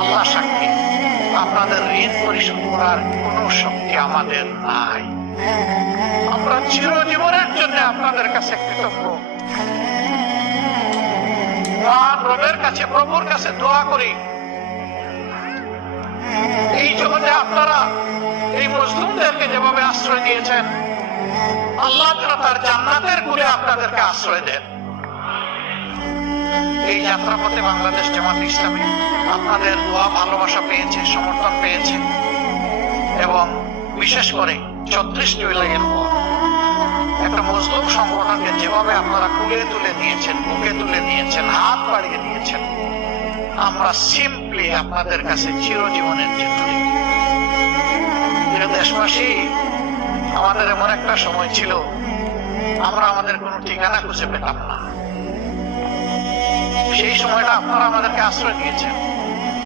আল্লাহ সাক্ষী, আপনাদের ঋণ পরিশোধ করার কোনো শক্তি আমাদের নাই। আমরা চিরজীবনের জন্য আপনাদের কাছে কৃতজ্ঞ। মহান রবের কাছে, প্রভুর কাছে দোয়া করি, এই জগতে আপনারা এই মুসলিমদেরকে যেভাবে আশ্রয় দিয়েছেন, আল্লাহ যেন তার জান্নাতের কুলে আপনাদেরকে আশ্রয় দেন। এই যাত্রাপথে বাংলাদেশ জামাত ইসলামী আপনাদের দোয়া ভালোবাসা পেয়েছে, সমর্থন পেয়েছে, এবং বিশেষ করে 36 জুলাইয়ের পর একটা মজলুম সংগঠনকে যেভাবে আপনারা কুলে তুলে নিয়েছেন, বুকে তুলে নিয়েছেন, হাত বাড়িয়ে দিয়েছেন, আমরা সিম্পলি আপনাদের কাছে চিরজীবনের জন্য দেশবাসী। আমাদের এমন একটা সময় ছিল আমরা আমাদের কোনো ঠিকানা খুঁজে পেতাম না। সেই সময়টা আপনারা আমাদেরকে আশ্রয় দিয়েছেন।